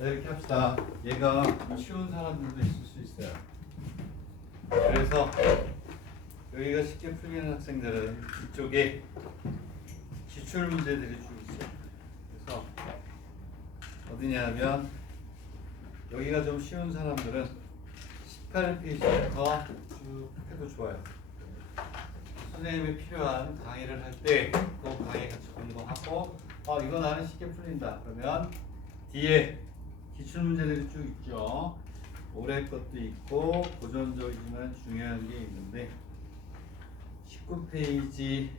자, 이렇게 합시다. 얘가 쉬운 사람들도 있을 수 있어요. 그래서 여기가 쉽게 풀리는 학생들은 이쪽에 기출 문제들이 쭉 있어요. 그래서 어디냐면 여기가 좀 쉬운 사람들은 18페이지부터 쭉 해도 좋아요. 선생님이 필요한 강의를 할 때 그 강의 같이 공부하고 이거 나는 쉽게 풀린다 그러면 뒤에 기출 문제들이 쭉 있죠. 올해 것도 있고 고전적이지만 중요한 게 있는데 19페이지부터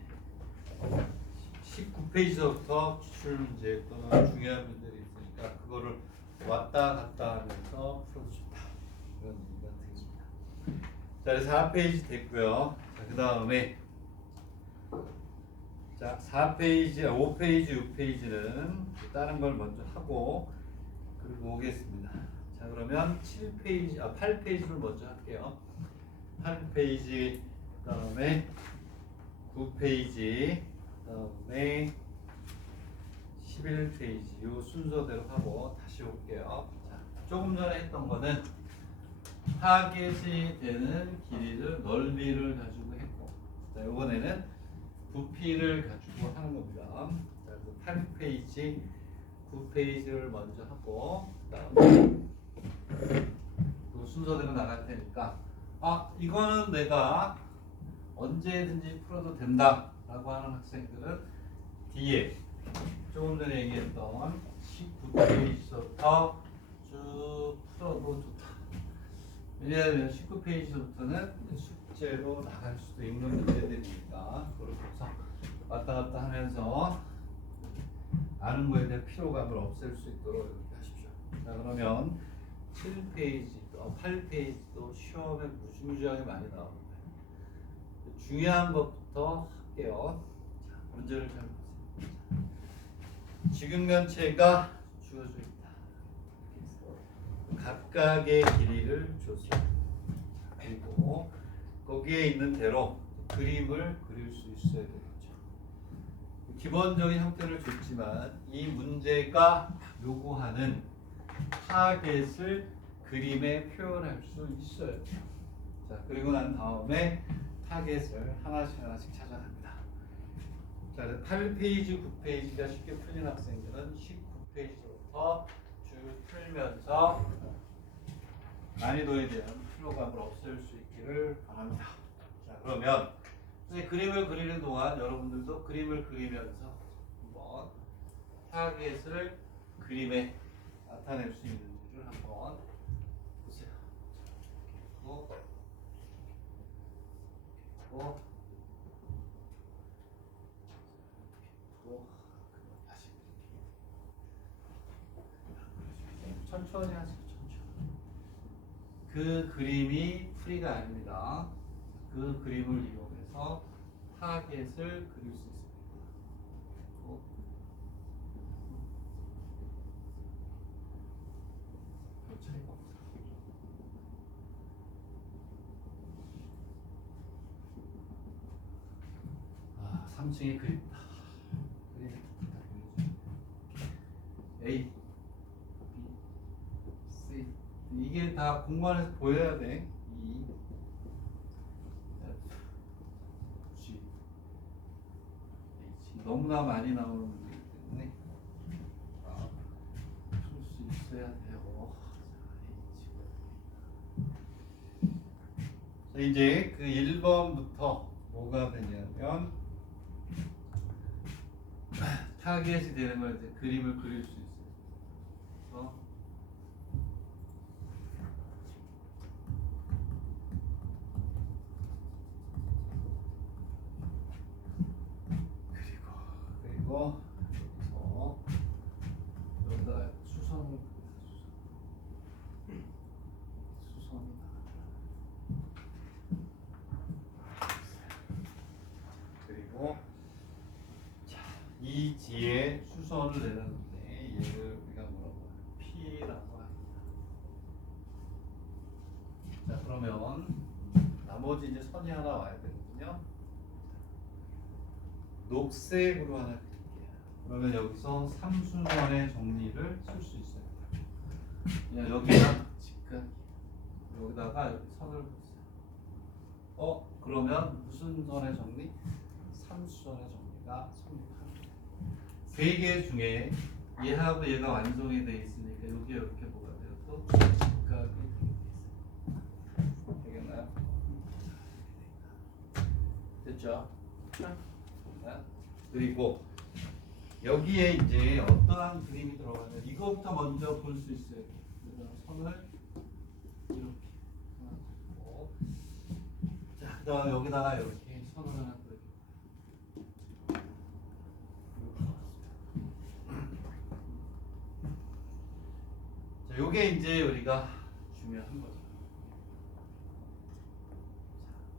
기출 문제 또는 중요한 문제들이 있으니까 그거를 왔다 갔다 하면서 풀어주다 이런 얘기가 되겠습니다. 자, 그래서 4페이지 됐고요. 자, 그 다음에 자, 4페이지, 5페이지, 6페이지는 다른 걸 먼저 하고 그리고 오겠습니다. 자, 그러면 8페이지를 먼저 할게요. 8페이지, 그 다음에 9페이지, 그 다음에 11페이지 이 순서대로 하고 다시 올게요. 자, 조금 전에 했던 거는 타겟이 되는 길이를 넓이를 가지고 했고 자, 이번에는 부피를 가지고 하는 겁니다. 자, 8페이지, 9페이지를 먼저 하고 그다음에 그 순서대로 나갈 테니까 이거는 내가 언제든지 풀어도 된다라고 하는 학생들은 뒤에 조금 전에 얘기했던 19페이지부터 쭉 풀어도 좋다. 왜냐하면 19페이지부터는 숙제로 나갈 수도 있는 문제들이니까 그렇게해서 왔다 갔다 하면서 아는 거에 대한 피로감을 없앨 수 있도록 이렇게 하십시오. 자, 그러면 7페이지, 8페이지도 시험에 무지무지하게 많이 나오는데 중요한 것부터 할게요. 자, 문제를 잘 보세요. 지극면체가 주어져 있다. 각각의 길이를 줬어요. 그리고 거기에 있는 대로 그림을 그릴 수 있어야 되겠죠. 기본적인 형태를 줬지만 이 문제가 요구하는 타겟을 그림에 표현할 수 있어야 돼요. 자, 그리고 난 다음에 타겟을 하나씩 찾아갑니다. 자, 8페이지, 9페이지가 쉽게 풀린 학생들은 19페이지부터 쭉 풀면서 난이도에 대한 피로감을 없앨 수 있기를 바랍니다. 자, 그러면 그림을 그리는 동안 여러분들도 그림을 그리면서 한번 타겟을 그림에 나타낼 수 있는지를 한번 보세요. 다시 천천히 하세요. 그 그림이 풀이가 아닙니다. 그 그림을 이용해서 타겟을 그릴 수 있습니다. 별 차이가 없어요. 3층에 그립다. A, B, C 이게 다 공간에서 보여야 돼. E, F, G, H 너무나 많이 나오는 문제이기 때문에 풀 수 있어야 돼요. 자, 이제 그 1번부터 뭐가 되냐면 타겟이 되는 걸 이제 그림을 그릴 수 있어요. 그리고 여기다 수선을 그리고 이 지에 수선을 내렸는데 얘를 우리가 뭐라고 해요? P라고 합니다. 자, 그러면 나머지 이제 선이 하나 와야 되거든요. 녹색으로 하나 그릴게요. 그러면 여기서 삼순원의 정리를 쓸 수 있어요. 그냥 여기다 직각 여기다가 이렇게 선을 그었어요. 그러면 무슨 선의 정리? 삼수선의 정리가 성립합니다. 세 개 중에 얘하고 얘가 완성이 돼 있으니까 여기 이렇게 뭐가 돼요? 또 직각이 되겠나요? 됐죠? 그리고 여기에 이제 어떠한 그림이 들어가냐 이거부터 먼저 볼 수 있어요. 그래서 선을 이렇게 하나 잡고 자 그다음 여기다가 이렇게 선을 하나 그려. 자 요게 이제 우리가 중요한 거죠.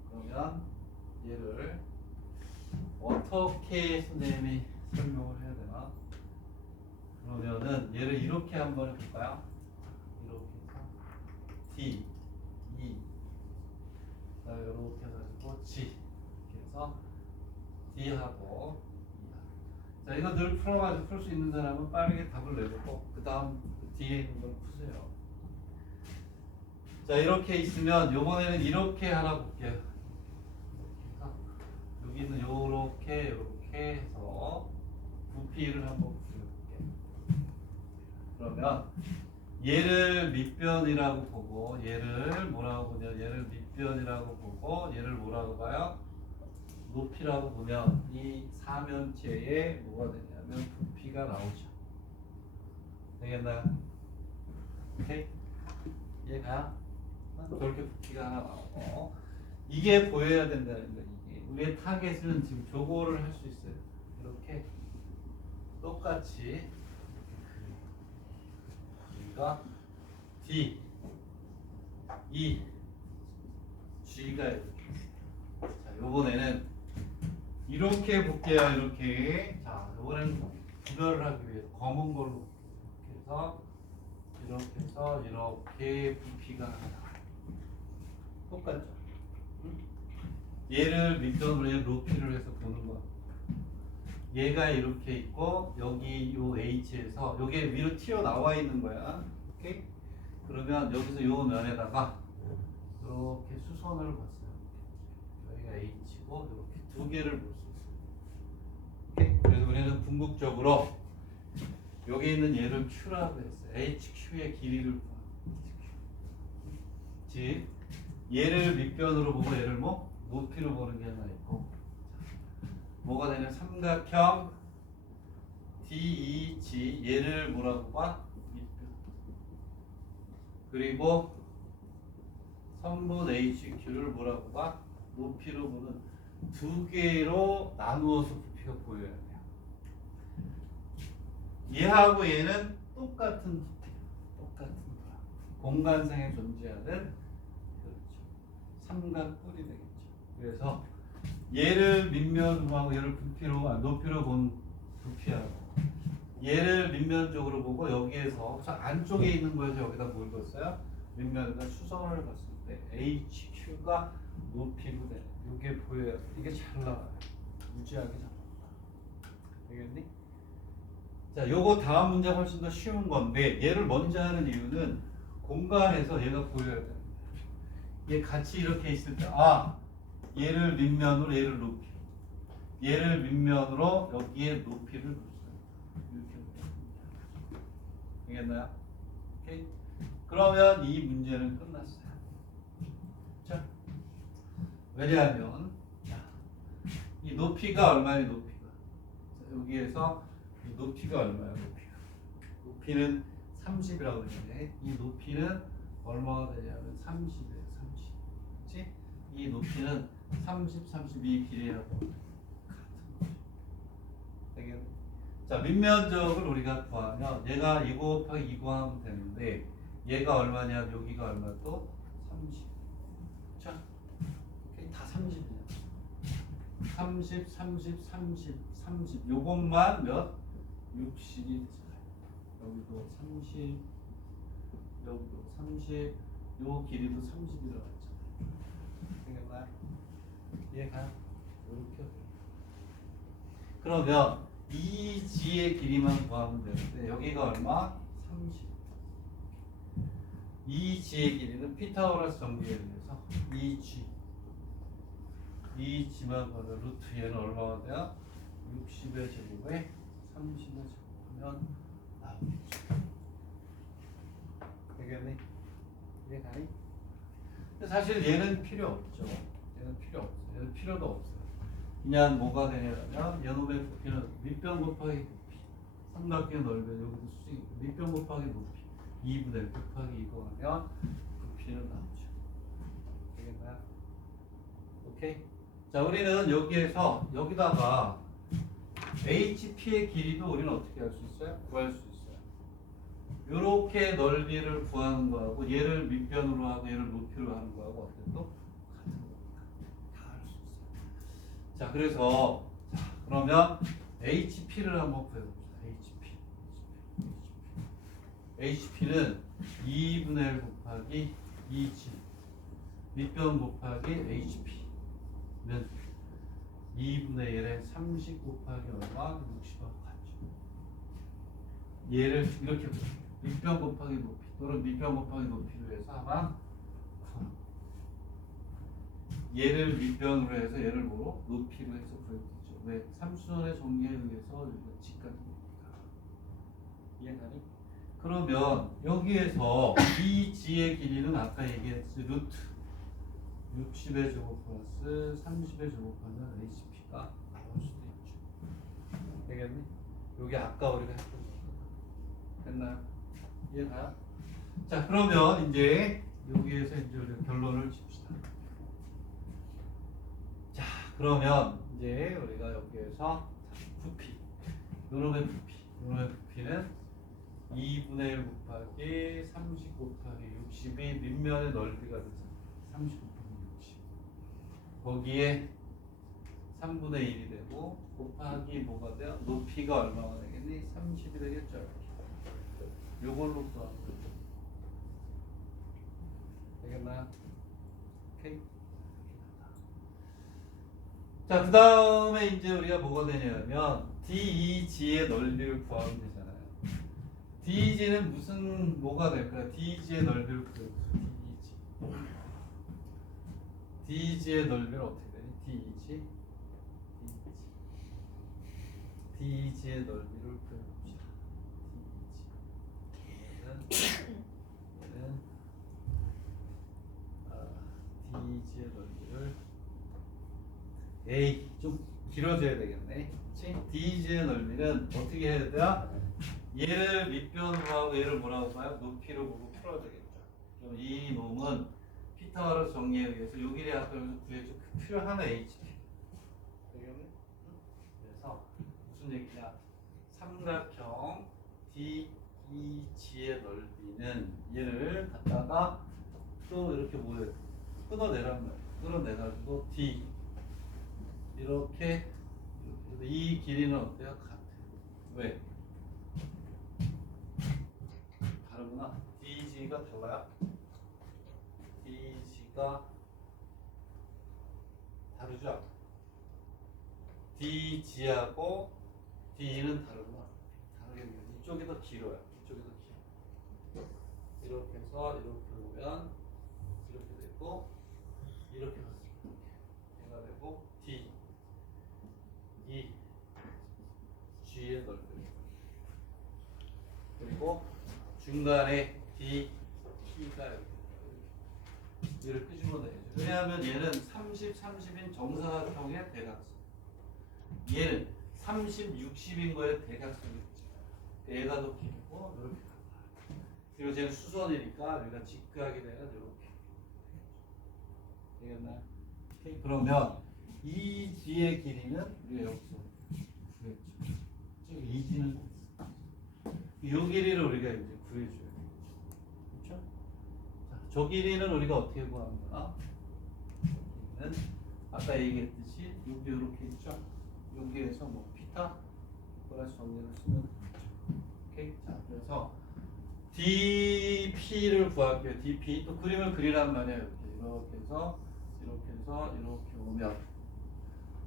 자 그러면 얘를 어떻게 선생님이 설명을 해야 되나? 그러면은 얘를 이렇게 한번 해볼까요? 이렇게 해서 D, E 이렇게 해가지고 G 이렇게 해서 D하고 E. 자 이거 늘 풀어가지고 풀 수 있는 사람은 빠르게 답을 내보고 그 다음 뒤에 있는 걸 푸세요. 자 이렇게 있으면 요번에는 이렇게 하나 볼게요. 여기는 요렇게 해서 부피를 한번 그려볼게요. 그러면 얘를 밑변이라고 보고 얘를 뭐라고 보냐 얘를 밑변이라고 보고 얘를 뭐라고 봐요? 높이라고 보면 이 사면체에 뭐가 되냐면 부피가 나오죠. 되겠나요? 오케이? 얘가 저렇게 부피가 하나 나오고 이게 보여야 된다는 거예요. 우리의 타겟은 지금 저거를 할 수 있어요. 이렇게 똑같이 우리가 D, E, G가 이렇게. 자, 요번에는 이렇게 볼게요. 이렇게. 자, 요번에는 구별을 하기 위해서 검은 걸로 이렇게 해서 이렇게 부피가 하나 나와요. 똑같죠? 얘를 밑변으로 얘 높이를 해서 보는 거야. 얘가 이렇게 있고 여기 요 H에서 요게 위로 튀어나와 있는 거야. 오케이? 그러면 여기서 요 면에다가 이렇게 수선을 봤어요. 여기가 H고 이렇게 두 개를 볼 수 있어요. 오케이? 그래서 우리는 궁극적으로 여기 있는 얘를 Q라고 했어요. HQ의 길이를 즉 얘를 밑변으로 보고 얘를 뭐? 높이로 보는 게 하나 있고 뭐가 되냐 삼각형 DEG 얘를 뭐라고 봐? 밑변 그리고 선분 HQ를 뭐라고 봐? 높이로 보는 두 개로 나누어서 부피가 보여야 돼요. 얘하고 얘는 똑같은 부피 똑같은 공간상에 존재하는 그렇죠. 삼각뿔이 되겠죠. 그래서 얘를 밑면으로 하고 얘를 높이로 본 부피하고 얘를 밑면적으로 보고 여기에서 저 안쪽에 있는 거에서 여기다 뭘 뒀어요? 밑면에다 수선을 봤을 때 HQ가 높이로 돼. 이게 보여요. 이게 잘 나와요. 무지하게 잘 나와. 되겠니? 자, 요거 다음 문제가 훨씬 더 쉬운 건데 얘를 먼저 하는 이유는 공간에서 얘가 보여야 됩니다. 얘 같이 이렇게 있을 때 얘를 밑면으로 얘를 높이 얘를 밑면으로 여기에 높이를 뒀어요. 이렇게 되겠나요? 오케이? 그러면 이 문제는 끝났어요. 자, 왜냐하면 이 높이가 얼마예요? 높이가 자, 여기에서 이 높이가 얼마예요? 높이는 30이라고 그러는데 이 높이는 얼마가 되냐면 30이에요. 30. 그렇지? 이 높이는 30, 32 길이하고 같은 거죠. 되겠네. 자, 밑면적을 우리가 구하면 얘가 2 곱하기 2 구하면 되는데 얘가 얼마냐? 여기가 얼마 또? 30. 자, 다 30이냐? 30, 30, 30, 30. 요것만 몇? 60이 되잖아요. 여기도 30, 여기도 30, 요 길이도 30이라고 했잖아요. 되겠나요? 이해가요? 이렇게. 그러면 이 G의 길이만 구하면 되는데 여기가 얼마? 30. EG의 길이는 피타고라스 정리에 의해서 EG만 받아 루트 얘는 얼마가 돼요? 60의 제곱에 30의 제곱하면 나오겠죠. 되겠니? 이해 가니? 사실 얘는 필요 없죠. 얘는 필요 없어요. 얘는 필요도 없어요. 그냥 뭐가 되냐면 연놈의 부피는 밑변 곱하기 높이. 삼각형 넓이는 여기도 수직이고 밑변 곱하기 높이 2분의 1 곱하기 이거 하면 부피는 나오죠. 되겠나요? 오케이? 자, 우리는 여기에서 여기다가 HP의 길이도 우리는 어떻게 할 수 있어요? 구할 수 있어요. 이렇게 넓이를 구하는 거하고 얘를 밑변으로 하고 얘를 높이로 하는 거하고 어때 또 같은 겁니다. 다 할 수 있어요. 자, 그래서 그러면 HP를 한번 구해봅시다. HP는 2분의 1 곱하기 2G 밑변 곱하기 HP는 2분의 1에 30 곱하기 얼마? 60하고 같죠. 얘를 이렇게 밑변 곱하기 높이 또는 밑변 곱하기 높이를 해서 아마 얘를 밑변으로 해서 얘를 뭐로? 높이로 해서 구했겠죠. 왜? 삼수원의 정리에 의해서 우리가 직각이 됩니다. 이해가니? 그러면 여기에서 이 G의 길이는 아까 얘기했지 루트 60의 제곱 플러스 30의 제곱하면 HP가 나올 수도 있죠. 되겠니? 여기 아까 우리가 했던 거 됐나요? 이해가요? 자, 그러면 이제 여기에서 이제 우리가 결론을 칩시다. 자, 그러면 이제 우리가 여기에서 부피 요놈의 부피는 2분의 1 곱하기 30 곱하기 60이 밑면의 넓이가 되잖아. 30 곱하기 60. 거기에 3분의 1이 되고 곱하기 뭐가 돼요? 높이가 얼마가 되겠니? 30이 되겠죠. 요걸로 구하면 되겠나요? 오케이. 자, 그 다음에 이제 우리가 뭐가 되냐면 DEG의 넓이를 구하면 되잖아요. DEG는 무슨 뭐가 될까요? DEG의 넓이를 구해보세요. DEG의 넓이를 어떻게 되니? DEG의 넓이를 구해봅시다. DEG의 넓이를 좀 길어져야 되겠네. 그치? DEG의 넓이는 어떻게 해야 돼요? 얘를 밑변으로 하고 얘를 뭐라고 봐요? 높이로 보고 풀어야 되겠죠. 그럼 이 놈은 피타고라스 정리에 의해서 요 길이 아까 여기서 구해줘. 필요하네 HP. 되겠네? 그래서 무슨 얘기냐? 삼각형 DEG의 넓이는 얘를 갖다가 또 이렇게 뭐예요? 끊어내란 말이에요. 끊어내가지고 D 이렇게 이 길이는 어때요? 같아요. 왜? 다르구나. DG가 달라요? DG가 다르죠? DG하고 D는 다르구나. 다르겠네요. 이쪽이 더 길어요. 이쪽이 더 길어. 이렇게 해서 이렇게 보면 이렇게 되고 이렇게 갔습니다. 얘가 되고 D E G의 넓이 그리고 중간에 D, T가 이렇게 끄집어내야죠. 왜냐하면 얘는 30, 30인 정사각형의 대각선. 얘는 30, 60인 거의 대각선이죠. 얘가 더 길고 이렇게 가요. 그리고 쟤는 수선이니까 여기가 직각이 돼야 이렇게. 되겠나요? 오케이. 그러면 이 G의 길이는 우리가 여기서 구했죠. 지금 이 G는 이 길이를 우리가 이제 구해줘야 되겠죠. 그렇죠? 자, 저 길이는 우리가 어떻게 구하는 거나? 여기는 아까 얘기했듯이 여기 이렇게 있죠. 여기에서 뭐 피타 플러스 정리를 쓰면 되죠. 오케이. 자, 그래서 DP를 구할게요. DP 또 그림을 그리란 말이에요. 이렇게 해서 이렇게 오면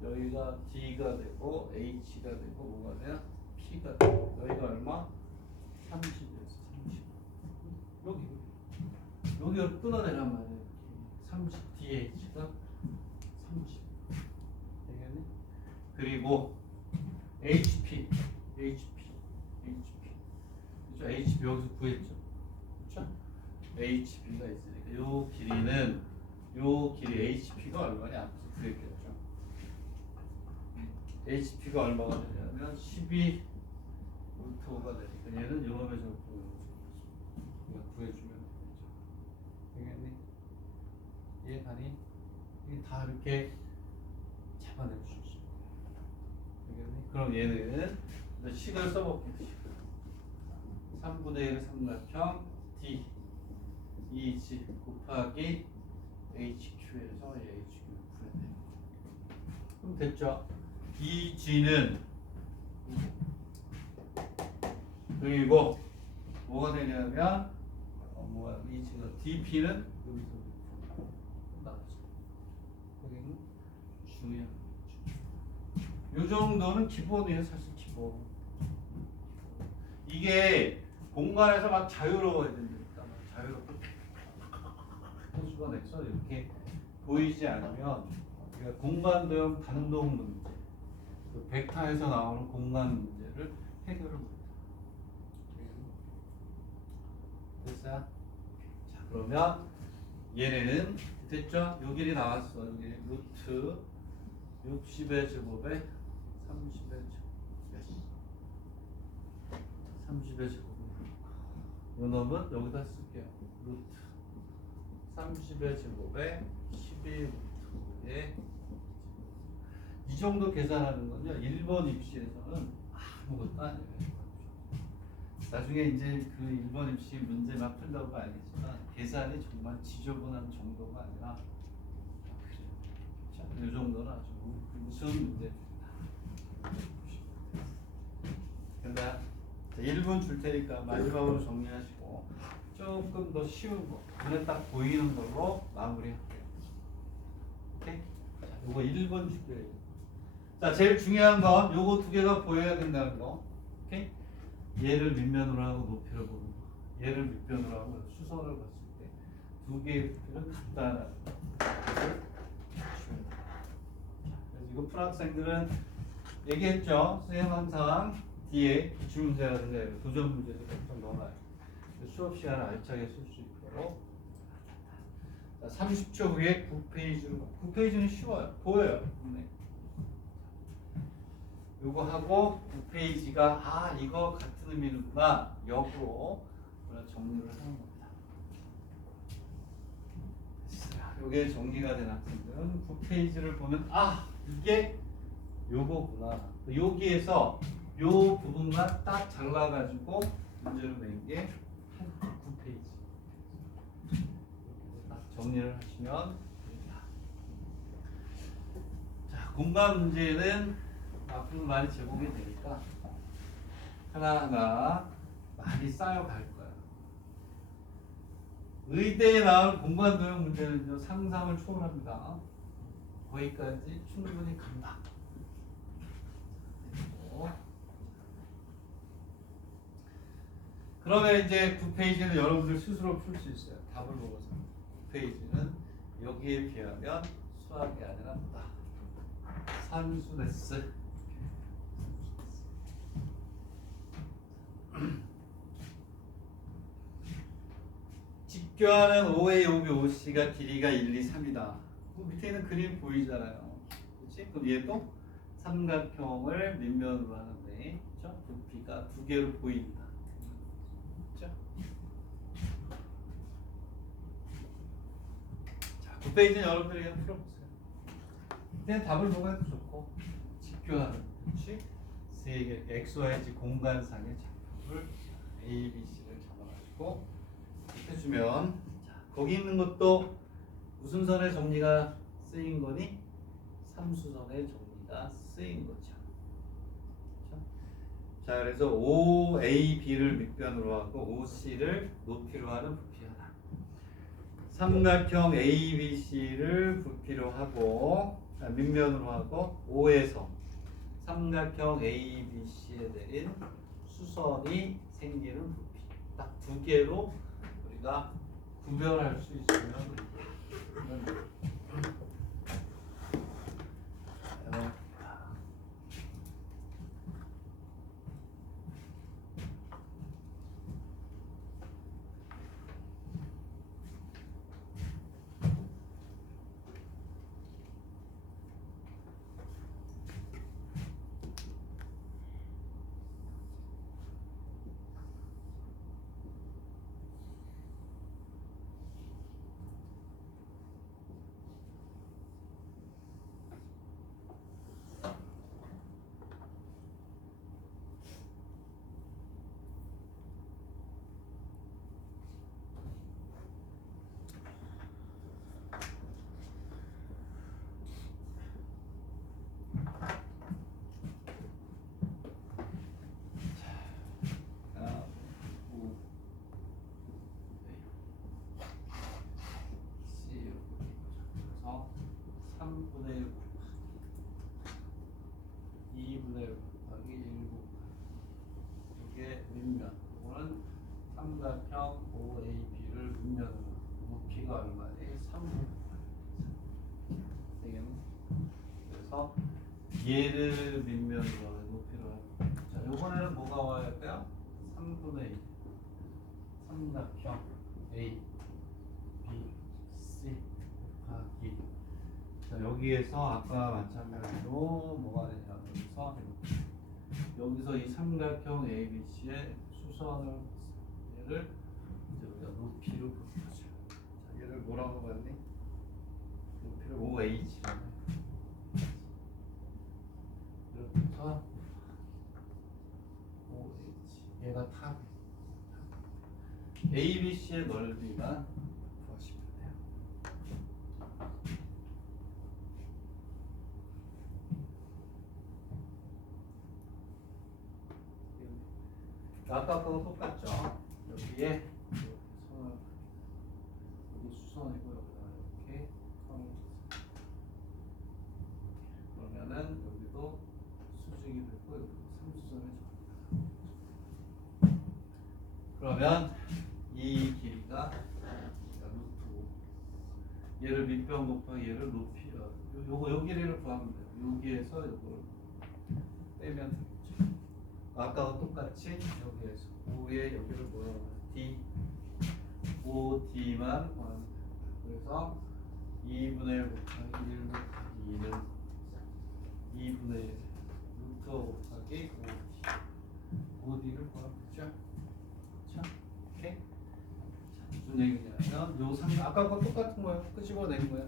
여기가 D가 되고 H가 되고 뭐가 돼요? P가 되고 여기가 얼마? 30이었어. 30. 여기 여기로 끊어내란 말이에요. 30 DH가 30 되겠네. 그리고 HP 그렇죠? HP 여기서 구했죠. 그렇죠? HB가 있으니까 요 길이는 요 길이 HP가 얼마냐 앞에서 구했겠죠. HP가 얼마가 되냐면 12 루트 5가 되니까 얘는 요놈의 적분을 구해주면 되겠죠. 되겠니? 이해가니? 이게 다 이렇게 잡아낼 수 있어. 되겠니? 그럼 얘는 이제 식을 써볼게요. 3분의 1 삼각형 D EG 곱하기 HQ에서 HQ 구해야 돼. 그럼 됐죠? EG는 그리고 뭐가 되냐면 뭐야 EG가 DP는 여기서 나왔죠. 거기는 중요한 거죠. 요 정도는 기본이에요. 사실 기본. 이게 공간에서 막 자유로워야 된다니까. 막 자유롭게 수반해서 이렇게 보이지 않으면 우리가 공간도형 반동 문제, 그 벡터에서 나오는 공간 문제를 해결을 못해요. 됐어요? 자, 그러면 얘네는 됐죠? 요 길이 나왔어. 여기 루트 60의 제곱에 30의 제곱. 30의 제곱. 요 놈은 여기다 쓸게요. 루트 30의 제곱에 12루트에 이 정도 계산하는 건요. 1번 입시에서는 아무것도 아니에요. 나중에 이제 그 1번 입시 문제 막 풀다 보면 알겠지만 계산이 정말 지저분한 정도가 아니라 이 정도는 아주 무슨 문제입니다. 근데 1분 줄 테니까 마지막으로 정리하시고 조금 더 쉬운 거 눈에 딱 보이는 걸로 마무리할게요. 오케이? 자, 요거 1번 줄게요. 자, 제일 중요한 건 요거 두 개가 보여야 된다는 거. 오케이? 얘를 밑면으로 하고 높이를 보는 거. 얘를 밑면으로 하고 수선을 봤을 때 두 개의 부피는 같다는 거. 그래서 이거 푼 학생들은 얘기했죠. 선생님 항상 뒤에 기출문제라든가 도전 문제도 좀 넣어놔요. 수업 시간을 알차게 쓸 수 있도록. 자, 30초 후에 9페이지로. 9페이지는 쉬워요. 보여요. 네. 요거 하고 9페이지가 이거 같은 의미는구나. 역으로 정리를 하는 겁니다. 요게 정리가 된 학생들은 9페이지를 보면 이게 요거구나. 여기에서 요 부분만 딱 잘라가지고 문제로 낸 게 9페이지. 딱 정리를 하시면 됩니다. 자, 공간 문제는 앞으로 많이 제공이 되니까 하나하나 많이 쌓여갈 거예요. 의대에 나온 공간도형 문제는요, 상상을 초월합니다. 거기까지 충분히 간다. 그러면 이제 9페이지는 여러분들 스스로 풀 수 있어요. 답을 보고서. 9페이지는 여기에 비하면 수학이 아니라 뭐다? 산수네스. 직교하는 OA, OB, OC가 길이가 1, 2, 3이다. 그 밑에 있는 그림 보이잖아요. 그렇지? 그럼 얘도 삼각형을 밑면으로 하는데, 그렇죠? 부피가 두 개로 보인다. 그렇죠? 자, 9페이지는 여러분들이 그냥 풀어보세요. 그냥 답을 보고 해도 좋고, 직교하는, 그렇지? 세 개, XYZ 공간상의 작품을 A, B, C를 잡아가지고 해주면, 자, 거기 있는 것도 무슨 선의 정리가 쓰인 거니? 삼수선의 정리가 쓰인 거죠. 그렇죠? 자, 그래서 OAB를 밑변으로 하고 OC를 높이로 하는 부피 하나. 삼각형 ABC를 부피로 하고 밑면으로 하고 O에서 삼각형 ABC에 내린 수선이 생기는 부피. 딱 두 개로 우리가 구별할 수 있으면 이건 삼각형 OAB를 밑면으로 높이가 얼마에 3분. 그래서 얘를 밑면으로 높이로. 자, 이번에는 뭐가 와야 할까요? 3분의 1 삼각형 A, B, C 곱하기. 자, 여기에서 아까 마찬가지로 뭐가 되냐면 여기서 이 삼각형 ABC의 수선을 얘를 이제 우리가 높이로 부르죠. 자, 얘를 뭐라고 봤니? 높이를 OH라고 해. 이렇게 해서 OH 얘가 탑 ABC의 넓이만 구하시면 돼요. 아까 거랑 똑같죠? 여기에 선을 여기 수선이고 여기다가 이렇게 선을 그러면은 여기도 수직이 되고 여기도 3수선이 정합니다. 그러면 이 길이가 루트 5. 얘를 밑변 곱하기 얘를 높이 요거 요 길이를 구하면 돼요. 여기에서 요거를 빼면 되겠죠. 아까와 똑같이 여기에서 5에 여기를 뭐라고 하냐 D 5D만 구하면 됩니다. 그래서 2분의 1 곱하기 1 곱하기 2는 2분의 1 루트 5 곱하기 5D 5D를 구하면 되죠. 그렇죠? 오케이? 자, 무슨 얘기냐면 요 아까 거 똑같은 거예요. 끄집어낸 거야.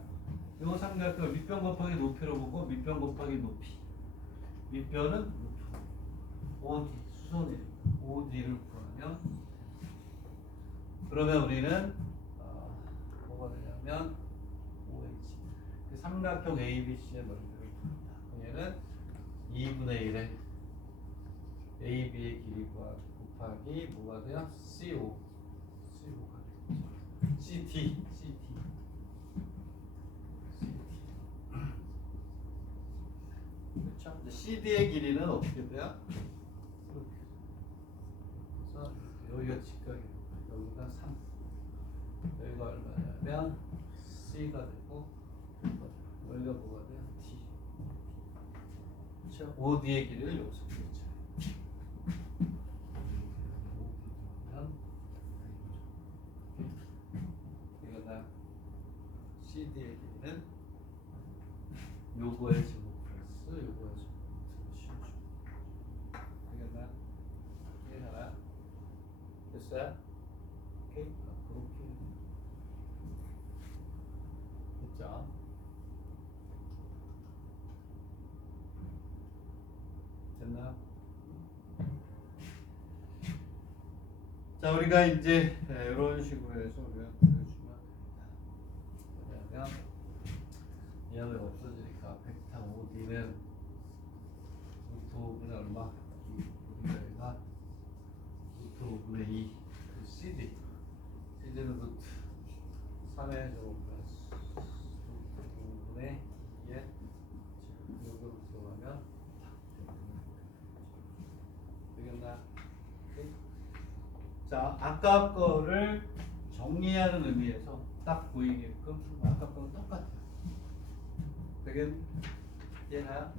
요 삼각형 밑변 곱하기 높이로 보고 밑변 곱하기 높이 밑변은 루트 5D 수선이 5D를 구하면 그러면 우리는 뭐가 되냐면 OH 삼각형 ABC의 넓이를 구한다. 얘는 2분의 1에 AB의 길이 곱하기 뭐가 돼요? CO CO가 되겠죠. CT 그렇죠? CD의 길이는 어떻게 돼요? 그래서 여기가 직각이 여기가 3 여기가 얼마냐면 C가 되고 여기가 뭐가 돼요? D 그렇죠? OD의 길이를 여기서 그렸죠. 이거다 CD의 길이는 요거의 제곱 플러스 요거의 제곱 씌워줘. 되겠나? 이해하나? 됐어요? 오케이? 그렇게 됐죠? 됐나? 자, 우리가 이제 이런 식으로 해서 우리가 보여주면 됩니다. 왜냐하면 얘는 없어지니까 벡터 5D는 루트 5분의 얼마? 우리가 루트 5분의 2 그 CD CD는 루트 3의 제곱 플러스 루트 5분의 2에 여기로 들어가면 되겠나? 자, 아까 거를 정리하는 의미에서 딱 보이게끔 아까 거랑 똑같아요. 되게 이해가요?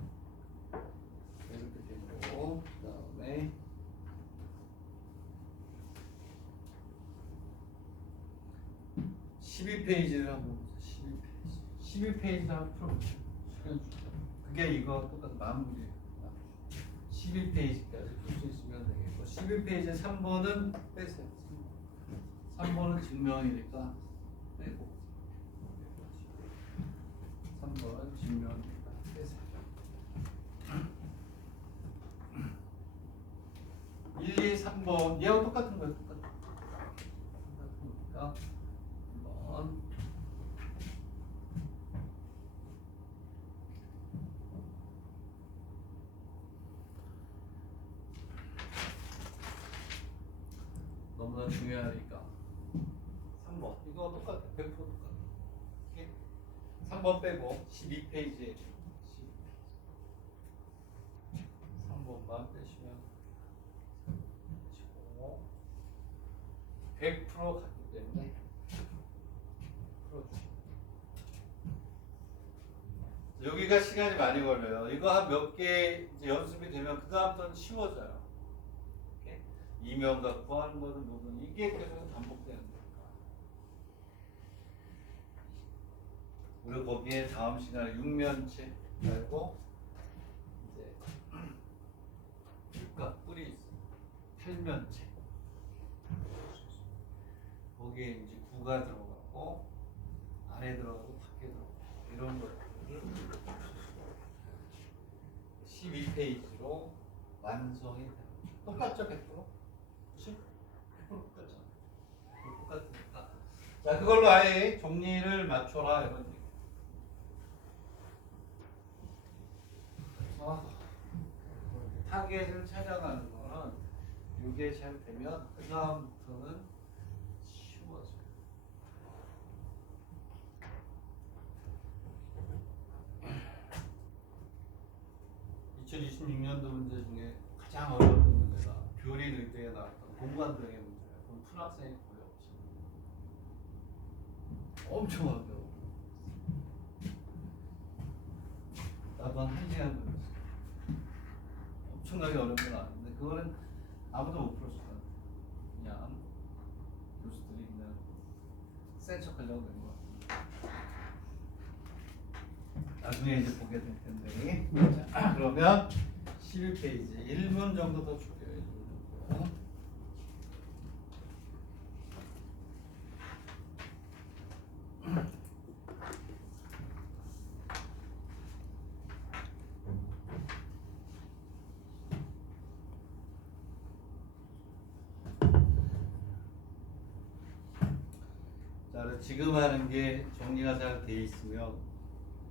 이렇게 되고 그다음에 12페이지를 한번 보자. 12페이지를 한번 풀어보자. 그게 이거 똑같은 마무리예요. 11페이지까지 풀 수 있으면 되겠고 11페이지 3번은 빼세요. 3번은 증명이니까 빼고 3번은 증명이니까 빼세요. 1, 2, 3번 얘하고 똑같은 거예요. 똑같으니까 한번 너무나 중요하니까 3번 이거 똑같아. 100% 똑같아. 3번 빼고 12페이지에 3번만 빼시면 100% 같기 때문에 풀어주시면 여기가 시간이 많이 걸려요. 이거 한 몇 개 연습이 되면 그 다음부터는 쉬워져요. 이면 갖고 하는 거든 뭐든 이게 계속 반복되는 거니까 우리 거기에 다음 시간에 6면체 말고 이제 육각 뿌리 있어요. 8면체 거기에 이제 구가 들어가고 안에 들어가고 밖에 들어가고 이런 것들을 12페이지로 완성이 됩니다. 똑같죠 100%? 그치? 100% 똑같잖아. 똑같으니까 자 그걸로 아예 정리를 맞춰라 이런 얘기. 타겟을 찾아가는 거는 이게 잘 되면 그 다음부터는 쉬워져요. (2026년도) 문제 중에 가장 어려운 문제가 교리 의대에 나왔던 공간도형의 문제예요. 그럼 푼학생이 거의 없어요. 엄청 어려워. 나도 한 1시간 걸렸어. 엄청나게 어려운 건 아닌데 그거는 아무도 못 풀었을 것 같아요. 그냥 교수들이 그냥 센 척하려고 그런 거 나중에 이제 보게 될 텐데 자, 그러면 11페이지 1분 정도 더 줄여요. 1분 정도. 자, 지금 하는 게 정리가 잘 돼 있으면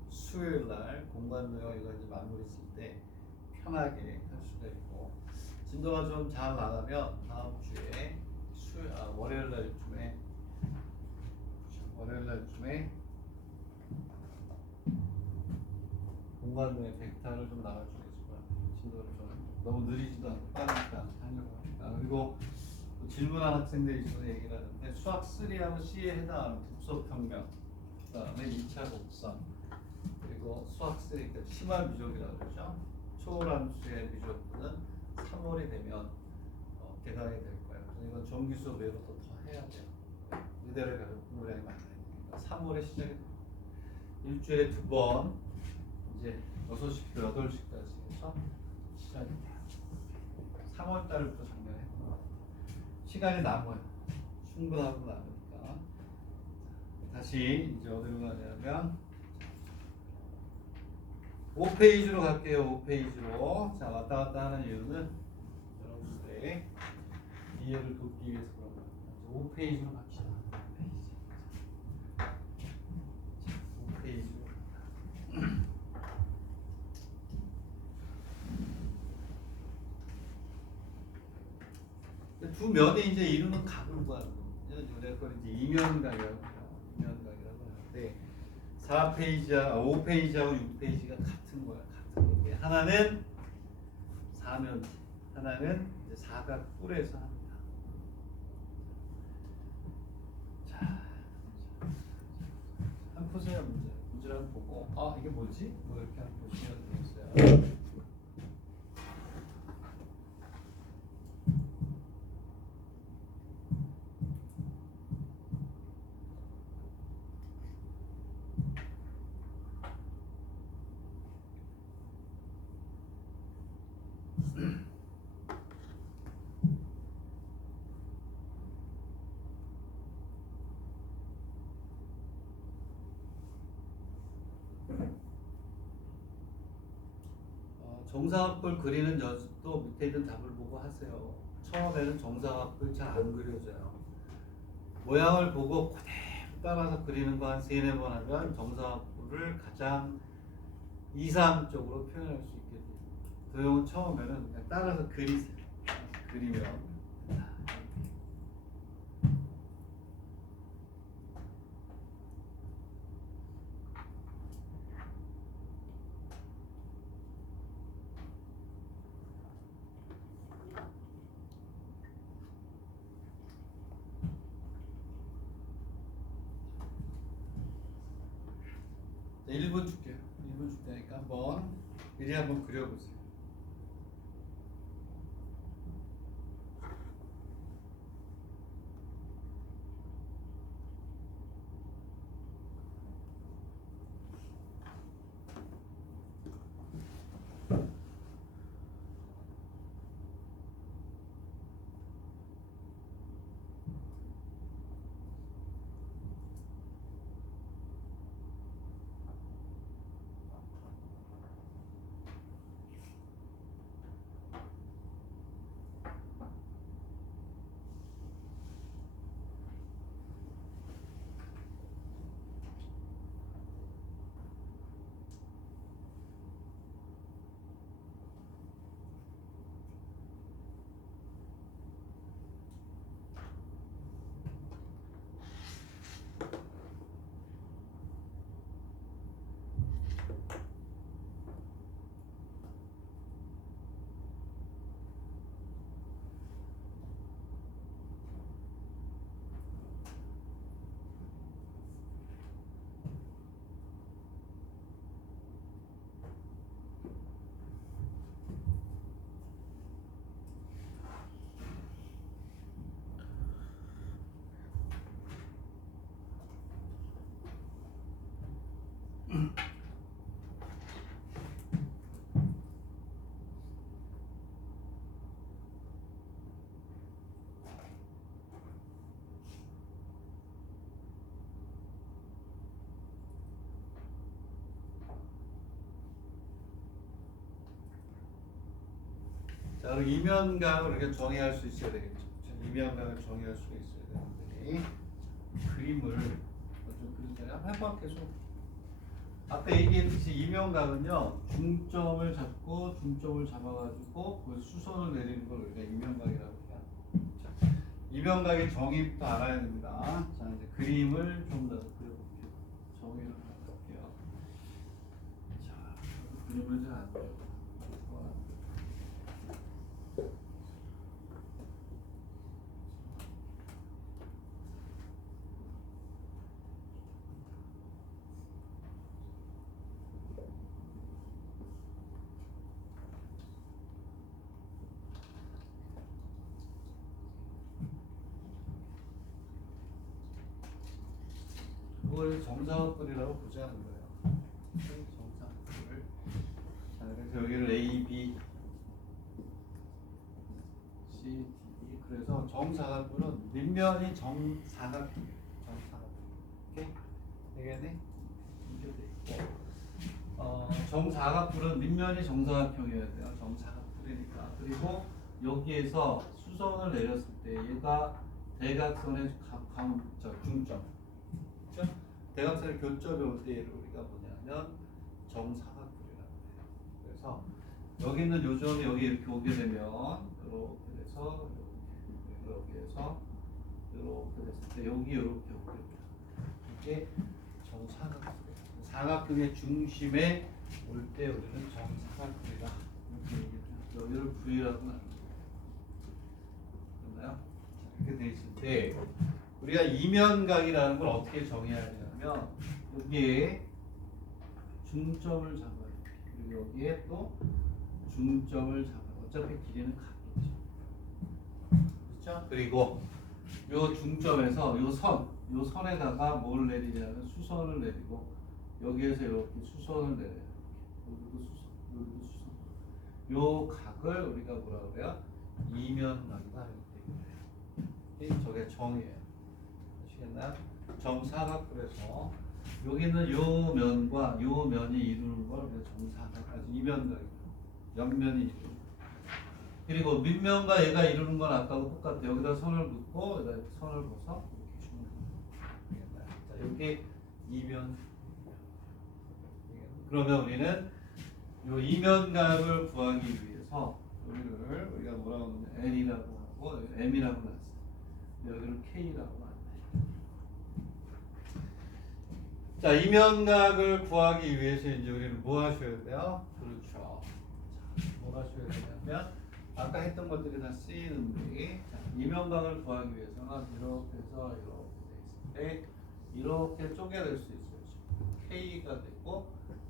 수요일 날 공간도형 이거 이제 마무리 쓸 때 편하게 할 수가 있고 진도가 좀 잘 나가면 다음 주에 월요일 날쯤에 공간도형 벡터를 좀 나갈 수 있을 거야. 진도를 좀 너무 느리지도 않고 빠르니까 하려고 합니다. 그리고 질문한 학생들이 있어서 얘기를 하는데 수학 3하고 C에 해당하는 국소평면 그 다음에 2차 곡선 그리고 수학 3 그러니까 심화 미적이라고 그러죠. 초월함수의 미적분은 3월이 되면 개강이 될 거예요. 그래서 이건 정기 수업 외로 더 해야 돼요. 이대로 가지고 공부량이 많으니까 3월에 시작이 돼요. 일주일에 2번 이제 6시부터 8시까지 해서 시작이 돼요. 3월 달부터 작년에 시간이 남아요. 충분하고 남으니까 다시 이제 어디로 가냐면 5페이지로 갈게요. 5페이지로 자 왔다 갔다 하는 이유는 여러분들의 이해를 돕기 위해서 그런 거예요. 5페이지로 갑시다. 5페이지로 두 면에 이제 이루는 각을 구하는 거거든요. 내가 그걸 이제 이면각이라고 하는데 4페이지하고 5페이지하고 6페이지가 같은 거야. 같은 게 하나는 4면체, 하나는 이제 사각 뿔에서 합니다. 이게 뭐지? 뭐 이렇게 한번 보시면 되겠어요. 정사각뿔 그리는 연습도 밑에 있는 답을 보고 하세요. 처음에는 정사각뿔 잘 안 그려져요. 모양을 보고 그대로 따라서 그리는 거 한 3-4번 하면 정사각뿔을 가장 이상적으로 표현할 수 있게 돼요. 도형은 처음에는 그냥 따라서 그리세요. 그리면 자, 1분 줄게요. 1분 줄 테니까 한번 미리 한번 그려보세요. 자, 그럼 이면각을 이렇게 정의할 수 있어야 되겠죠. 이면각을 정의할 수 있어야 되는데 그림을 좀 그리자. 한번 해봐 계속. 앞에 얘기했듯이 이면각은요 중점을 잡고 중점을 잡아가지고 그 수선을 내리는 걸 우리가 이면각이라고 해요. 자, 이면각의 정의부터 알아야 됩니다. 자, 이제 그림을 좀 더 그려볼게요. 정의를 해볼게요. 자, 그림을 잘 안 그려. 그걸 정사각뿔이라고 보자는 거예요. 정사각뿔. 자, 그래서 여기를 A, B, C, D. 그래서 정사각뿔은 밑면이 정사각형이에요. 정사각형. 오케이? 되겠네? 이렇게 돼 있고. 정사각뿔은 밑면이 정사각형이어야 돼요. 정사각뿔이니까. 그리고 여기에서 수선을 내렸을 때 얘가 대각선의 중점. 그렇죠? 대각선의 교점에 올 때 얘를 우리가 뭐냐면 정사각뿔이라고 해요. 그래서 여기 있는 요점이 여기 이렇게 오게 되면 이렇게 돼서 이렇게 해서 이렇게 됐을 때 여기 이렇게 오게 돼요. 이게 정사각뿔이에요. 사각형의 중심에 올 때 우리는 정사각뿔이다 이렇게 얘기해요. 여기를 V라고 합니다. 됐나요? 이렇게 돼 있을 때 우리가 이면각이라는 걸 어떻게 정의해야 되냐면 여기에 중점을 잡아요. 그리고 여기에 또 중점을 잡아요. 어차피 길이는 같겠죠. 그렇죠? 그리고 요 중점에서 요 선에다가 뭘 내리냐면 수선을 내리고 여기에서 이렇게 수선을 내려요. 여기도 수선, 여기도 수선. 요 각을 우리가 뭐라 그래요? 이면각이다 이렇게 얘기해요. 저게 정이에요. 아시겠나요? 정사각그래서 여기는 요 면과 요 면이 이루는 걸 우리가 정사각, 아주 이면각이에요. 옆면이 이루는. 그리고 밑면과 얘가 이루는 건 아까하고 똑같아요. 여기다 선을 긋고 여기다 선을 벗어 이렇게 주는 거예요. 자, 여기 이면. 그러면 우리는 요 이면각을 구하기 위해서 여기를 우리가 뭐라고 하냐면 L이라고 하고 M이라고 놨어요. 여기를 K라고 합니다. 자, 이면각을 구하기 위해서 이제 우리는 뭐 하셔야 돼요? 그렇죠. 자, 뭐 하셔야 되냐면 아까 했던 것들이 다 쓰이는데, 자, 이면각을 구하기 위해서는 이렇게 해서 이렇게 돼 있을 때 이렇게 쪼개낼 수 있어요. K가 되고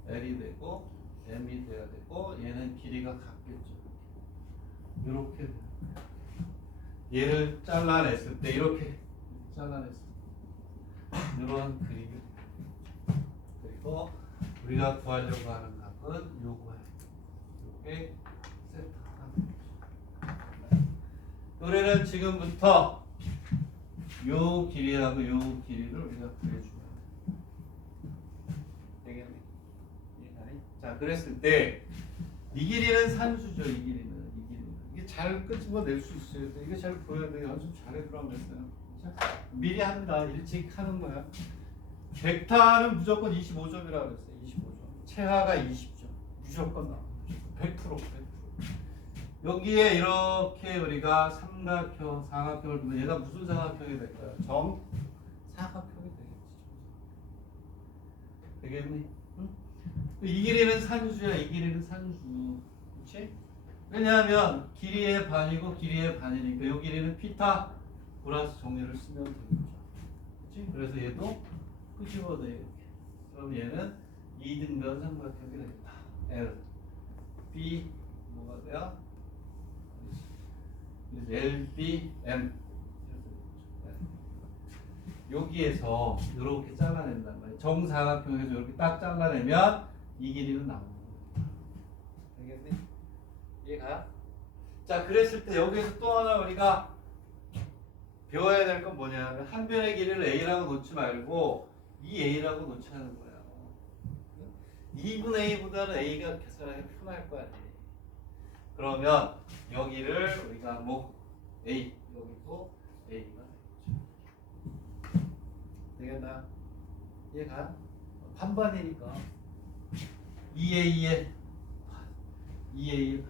L이 되고 M이 돼야 되고 얘는 길이가 같겠죠. 이렇게 돼요. 얘를 잘라냈을 때 이렇게 잘라냈을 때 이런 그림이 돼요. 그리고 우리가 구하려고 하는 각은 요거예요. 요게 세타가 우리는 지금부터 요 길이하고 요 길이를 우리가 구해주면 되겠네. 자, 그랬을 때 이 길이는 산수죠. 이 길이는 이게 잘 끄집어낼 수 있어요. 이게 잘 보여야 돼요. 연습 잘해두라고 그랬어요. 자, 미리 합니다. 일찍 하는 거야. 벡터는 무조건 25점이라고 그랬어요. 25점. 최하가 20점. 무조건 나와. 100%. 여기에 이렇게 우리가 삼각형, 사각형을 보면 얘가 무슨 사각형이 될까요? 정사각형이 되겠지. 되겠니? 응? 이 길이는 산수야. 이 길이는 산수. 그렇지? 왜냐하면 길이의 반이고 길이의 반이니까 이 길이는 피타 플러스 정리를 쓰면 되겠죠. 그렇지? 그래서 얘도 끄집어내 이렇게. 그럼 얘는 2등변 삼각형이 되겠다. L, B 뭐가 돼요? L, B, M. 여기에서 이렇게 잘라낸단 말이에요. 정사각형에서 이렇게 딱 잘라내면 이 길이는 나오는 거예요. 알겠니? 이해가? 자, 그랬을 때 여기에서 또 하나 우리가 배워야 될 건 뭐냐면 한 변의 길이를 A라고 놓지 말고 2A라고 놓자는 거예요. 2분의 A보다는 A가 계산하기 편할 거 아니에요. 그러면 여기를 우리가 뭐 A, 여기도 A가 되겠죠. 되겠나? 얘가 반반이니까 2A의 2A의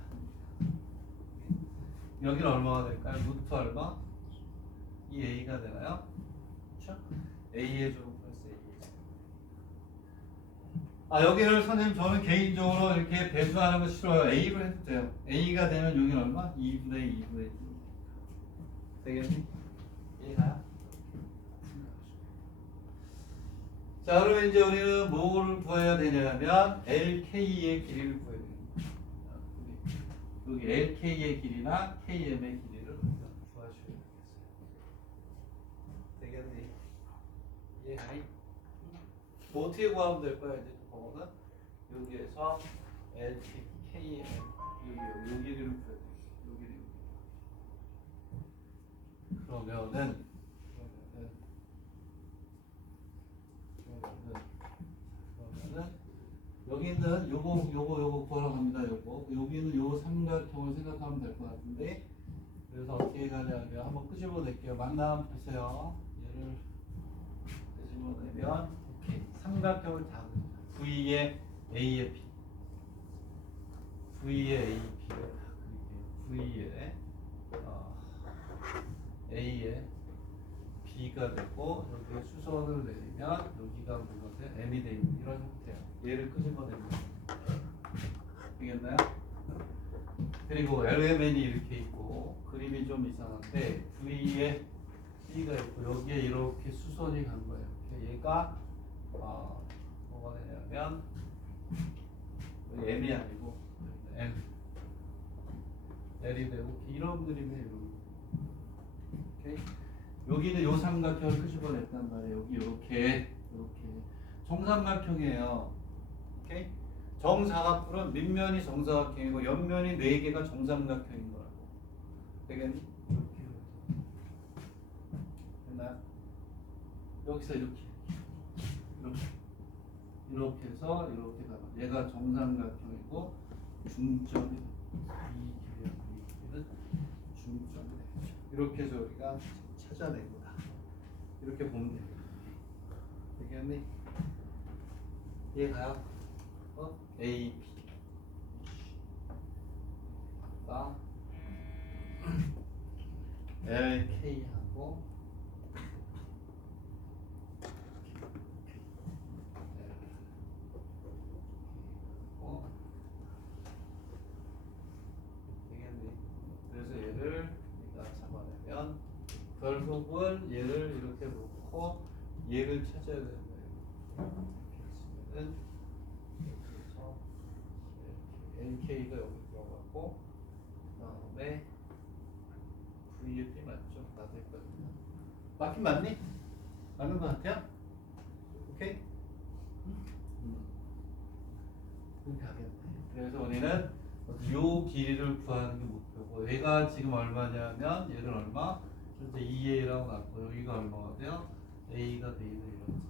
여기는 얼마가 될까요? 루트 얼마? 2A가 되나요? 그렇죠? A의 제곱 플러스 A의 제곱. 아, 여기를 선생님 저는 개인적으로 이렇게 배수하는 거 싫어요. A로 해도 돼요. A가 되면 여기는 얼마? 2분의 2분의 2. 되겠니? 얘가. 자, 그러면 이제 우리는 뭐를 구해야 되냐면 LK의 길이를 구해야 됩니다. 여기 LK의 길이나 KM의 길이를 우리가 구하셔야 되겠어요. 되겠니? 얘가. 뭐 어떻게 구하면 될까요? 이제 그거는 여기에서 LT, KM 여기 길이를 구해야 돼요. 그러면은 여기는 요거 구하러 갑니다. 여기는 요 삼각형을 생각하면 될 것 같은데, 그래서 어떻게 가냐면 한번 끄집어낼게요. 만나면 보세요. 얘를 끄집어내면 오케이. 삼각형을 다 V의 A의 B, V의 A, B를 다 그릴게요. V의 A의 B가 되고 여기에 수선을 내리면 여기가 뭐가 돼요? M이 되는 이런 형태예요. 얘를 끄집어내면 되겠나요? 그리고 LMN이 이렇게 있고 그림이 좀 이상한데 V에 B가 있고 여기에 이렇게 수선이 간 거예요. 얘가 뭐가 되냐면 여기 M이 아니고 L. L이 되고 이런 그림이에요. 오케이. 여기는 요 삼각형을 끄집어냈단 말이에요. 여기 이렇게 정삼각형이에요. 오케이. 정사각뿔은 밑면이 정사각형이고 옆면이 4개가 정삼각형인 거라고. 되겠니? 이렇게. 됐나요? 여기서 이렇게 해서 이렇게 가봐. 얘가 정삼각형이고 중점이 이 길이는 중점이 되겠죠. 이렇게 해서 우리가 찾아낸 거다. 이렇게 보면 되겠니? 되겠니? 이해가요? A, B 가 L, K하고 되겠니? 그래서 얘를 우리가 잡아내면 결국은 얘를 이렇게 놓고 얘를 찾아야 되는 거예요. 이렇게 했으면은 그래서 NK가 여기 들어가고 그다음에 VFP 맞죠? 나도 했거든요. 맞긴 맞니? 맞는 것 같아요? 오케이? 그렇게 하겠네. 그래서 우리는 요 길이를 구하는 게 목표고 얘가 지금 얼마냐면 얘는 얼마? 현재 2A라고 났고 여기가 얼마가 돼요? A가 돼 있는 이런 상태죠.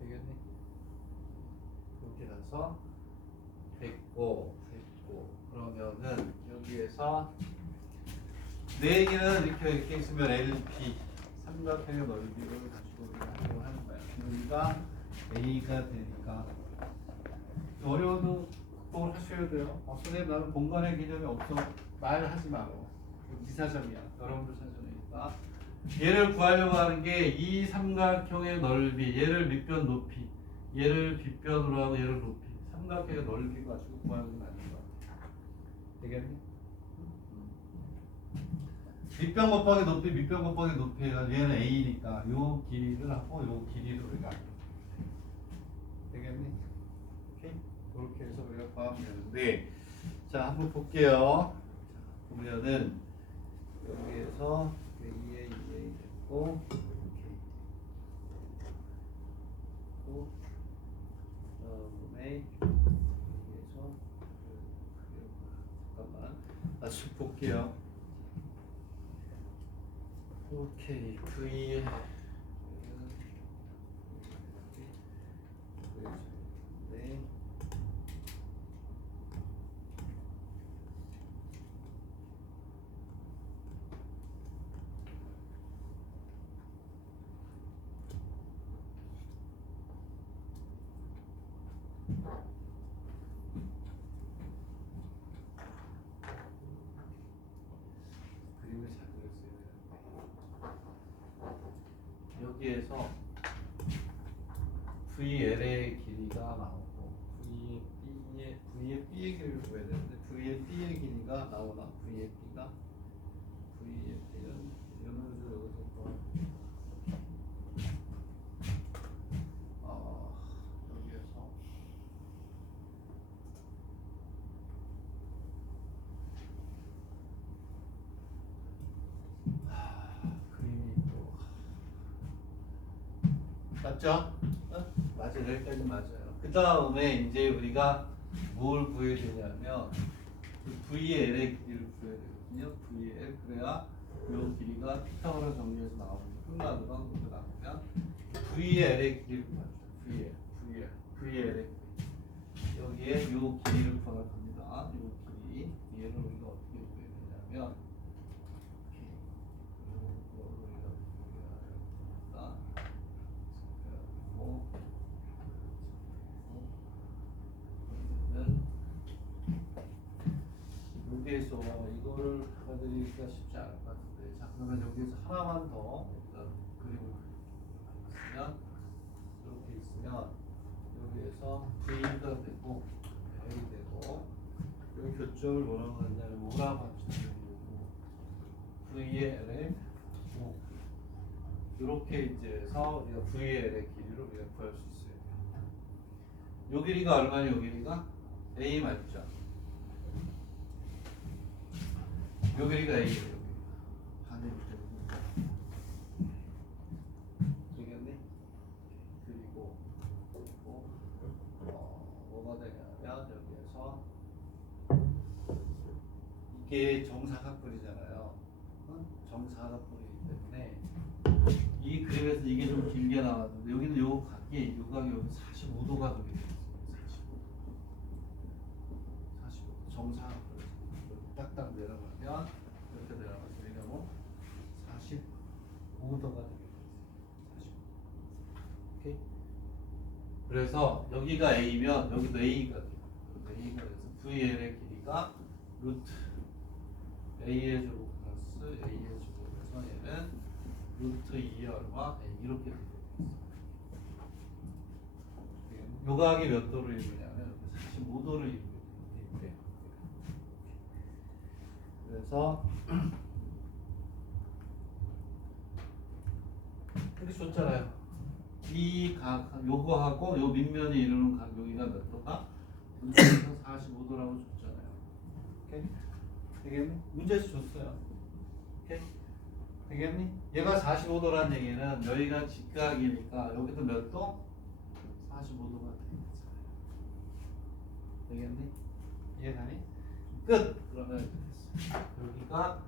되겠니? 이렇게 가서 됐고 그러면은 여기에서 네 개는 이렇게 있으면 LP 삼각형의 넓이를 가지고 우리가 하려고 하는 거야. 여기가 A가 되니까 어려워도 극복을 하셔야 돼요. 선생님 나는 공간의 개념이 없어 말하지 마고 기사점이야. 여러분들 사전이니까 얘를 구하려고 하는 게 이 삼각형의 넓이 얘를 밑변 높이 얘를 빗변으로 하고 얘를 높이 삼각형의 넓이 가지고 구하는 게 맞는 거 같아. 되겠니? 밑변 곱하기 높이 밑변 곱하기 높이 해가지고 얘는 A니까 요 길이를 하고 요 길이를 우리가 되겠니? 오케이? 그렇게 해서 우리가 구하면 되는데 자 한번 볼게요. 자, 보면은 여기에서 2A 됐고 이렇게 또 그다음에 여기에서 잠깐만 다시 볼게요. 오케이 V 네. 그림을 잘 그렸어요. 여기에서 VL의 길이가 나오고 V의 B의 길이를 구해야 되는데 V의 B의 길이가 나오나? V의 B는 여기서 여기에서 그림이 또 맞죠? 맞아요. 여기까지 맞아요. 그 다음에 이제 우리가 뭘 구해야 되냐면 V의 L의 길이를 구해야 되거든요. V의 L 그래야 이 길이가 피타고라 정리해서 나오는 끝나는 건 그거 나오면 V의 L의 길이를 구하죠. V의 L의 길이 여기에 이 길이를 구할 겁니다. 이 길이 얘를 우리가 어떻게 구해야 되냐면 여기에서 이거를 받아들이기가 쉽지 않을 것 같은데 자 그러면 여기에서 하나만 더 일단 그림을 그리면 이렇게 있으면 여기에서 V가 되고 L이 되고 여기 교점을 뭐라고 하냐면 오라고 합시다. V의 L의 O 이렇게 이제 해서 우리가 V의 L의 길이를 우리가 구할 수 있어요. 요 길이가 얼마니? 요 길이가 A 맞죠? 요 길이가 A예요. 되겠니? 그리고 뭐가 되냐면 여기에서 이게 정사각뿔이잖아요. 정사각뿔이기 때문에 이 그림에서 이게 좀 길게 나왔는데 여기는 요 각이 요 각이 여기 45도가 되게 되어 있어요. 45도 정사각뿔 딱딱 내려가면 이렇게 내려가서 여기가 뭐 45도가 되게 되어 있어요. 45도. 오케이. 그래서 여기가 A면 여기도 A가 돼요. A가 돼서 VL의 길이가 루트 A의 제곱 플러스 A의 제곱에서 얘는 루트 2의 얼마? 이렇게 되어 있어요. 요각이 몇 도를 이루냐면 45도를 이루게 돼요. 그래서 이렇게 좋잖아요. 이 각, 요거하고 요 밑면이 이루는 각 여기가 몇 도가? 문제에서 45도라고 줬잖아요. 오케이? 되겠니? 문제에서 줬어요. 오케이? 되겠니? 얘가 45도라는 얘기는 여기가 직각이니까 여기도 몇 도? 45도가 되겠어요. 되겠니? 이해가니? 끝! 그러면 이렇게 됐어. 여기가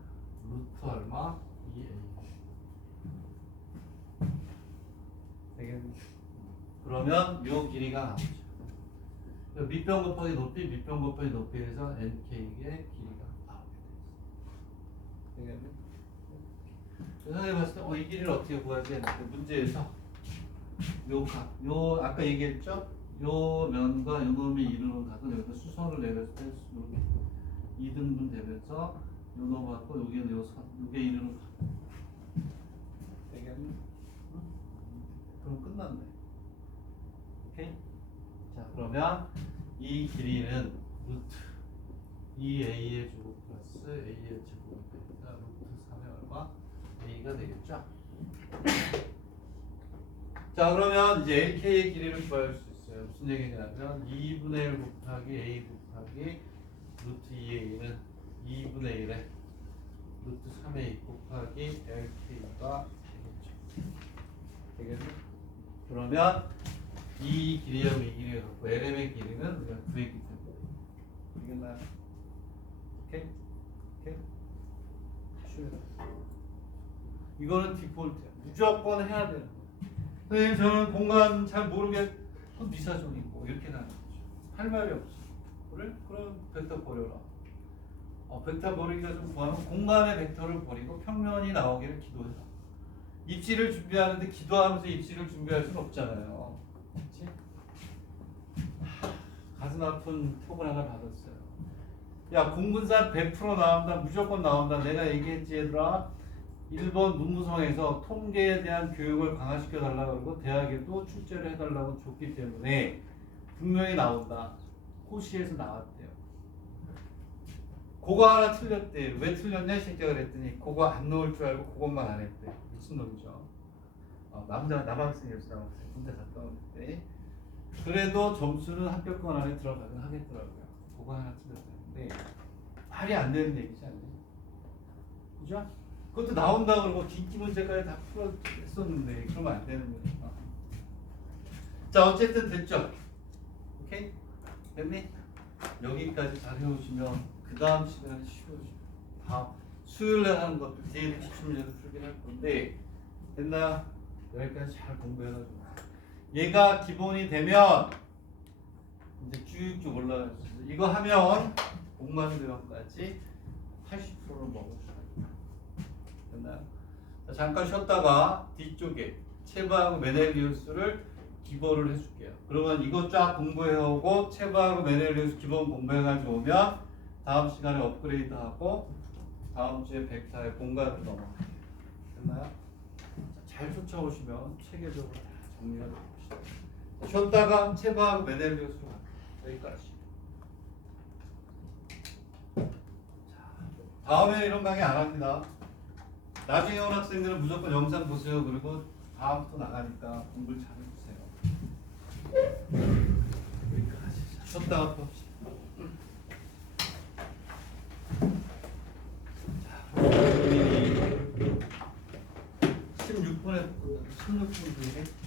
루트 얼마? 2A. 되겠니? 그러면 요 길이가 나오죠. 밑변 곱하기 높이, 밑변 곱하기 높이에서 NK의 길이가 나오게 되겠어. 되겠니? 선생님이 봤을 때 이 길이를 어떻게 구하지? 문제에서 요 각, 요 아까 얘기했죠? 요 면과 요 놈이 이루는 각은 여기서 수선을 내렸을 때 여기 2등분 되면서 요 놈하고 여기는 요 선, 요게 이루는 각. 되겠니? 응? 그럼 끝났네. 오케이? 자, 그러면 이 길이는 루트 2A의 제곱 플러스 A의 제곱이 되니까 루트 3의 얼마? A가 되겠죠? 자, 그러면 이제 LK의 길이를 구할 수 있어요. 무슨 얘기냐면 2분의 1 곱하기 A 곱하기 루트 2A는 2분의 1에 루트 3A 곱하기 LK가 되겠죠. 되겠네? 그러면 이 길이하고 이 길이가 갖고 LM의 길이는 우리가 구했기 때문에 이겼나요? 오케이? 오케이? 쉬워요. 이거는 디폴트야. 무조건 해야 되는 거야. 선생님 저는 공간 잘 모르겠 미사종이고 이렇게 나는 거죠. 할 말이 없어. 그래? 그럼 벡터 버려라. 벡터 버리기가 좀 구하면 공간의 벡터를 버리고 평면이 나오기를 기도해라. 입시를 준비하는데 기도하면서 입시를 준비할 수는 없잖아요. 그렇지? 가슴 아픈 톡을 하나 받았어요. 야, 공분산 100% 나온다. 무조건 나온다. 내가 얘기했지 얘들아. 1번 문무성에서 통계에 대한 교육을 강화시켜 달라고 그러고 대학에도 출제를 해달라고 줬기 때문에 분명히 나온다. 호시에서 나왔대요. 그거 하나 틀렸대. 왜 틀렸냐 새끼가 그랬더니 그거 안 넣을 줄 알고 그것만 안 했대. 미친놈이죠. 남학생이었어. 남학생. 군대 갔다 오는데 그래도 점수는 합격권 안에 들어가긴 하겠더라고요. 그거 하나 틀렸는데 말이 안 되는 얘기지 않나요? 그죠? 그것도 나온다 그러고 긴기 문제까지 다 풀었었는데 그러면 안 되는 거니까. 자, 어쨌든 됐죠? 오케이? 됐니? 여기까지 잘 해오시면 그 다음 시간에 쉬워지죠. 다음 수요일날 하는 것도 뒤에는 기출문제도 풀긴 할 건데 됐나요? 여기까지 잘 공부해가지고 얘가 기본이 되면 이제 쭉쭉 올라갈 수 있어요. 이거 하면 공만대학까지 80%를 먹을 수가 있다. 됐나요? 자, 잠깐 쉬었다가 뒤쪽에 체바하고 메넬리우스를 기본을 해줄게요. 그러면 이거 쫙 공부해오고 체바하고 메넬리우스 기본 공부해가지고 오면 다음 시간에 업그레이드하고 다음 주에 벡터의 공간으로 넘어갈게요. 됐나요? 잘 쫓아오시면 체계적으로 다 정리가 되고 있습니다. 쉬었다가 체바하고 메넬리우스로 갈게요. 여기까지. 다음에 이런 강의 안 합니다. 나중에 온 학생들은 무조건 영상 보세요. 그리고 다음부터 나가니까 공부를 잘 해주세요. 이따가 또 합시다. 자, 16분에 16분 뒤에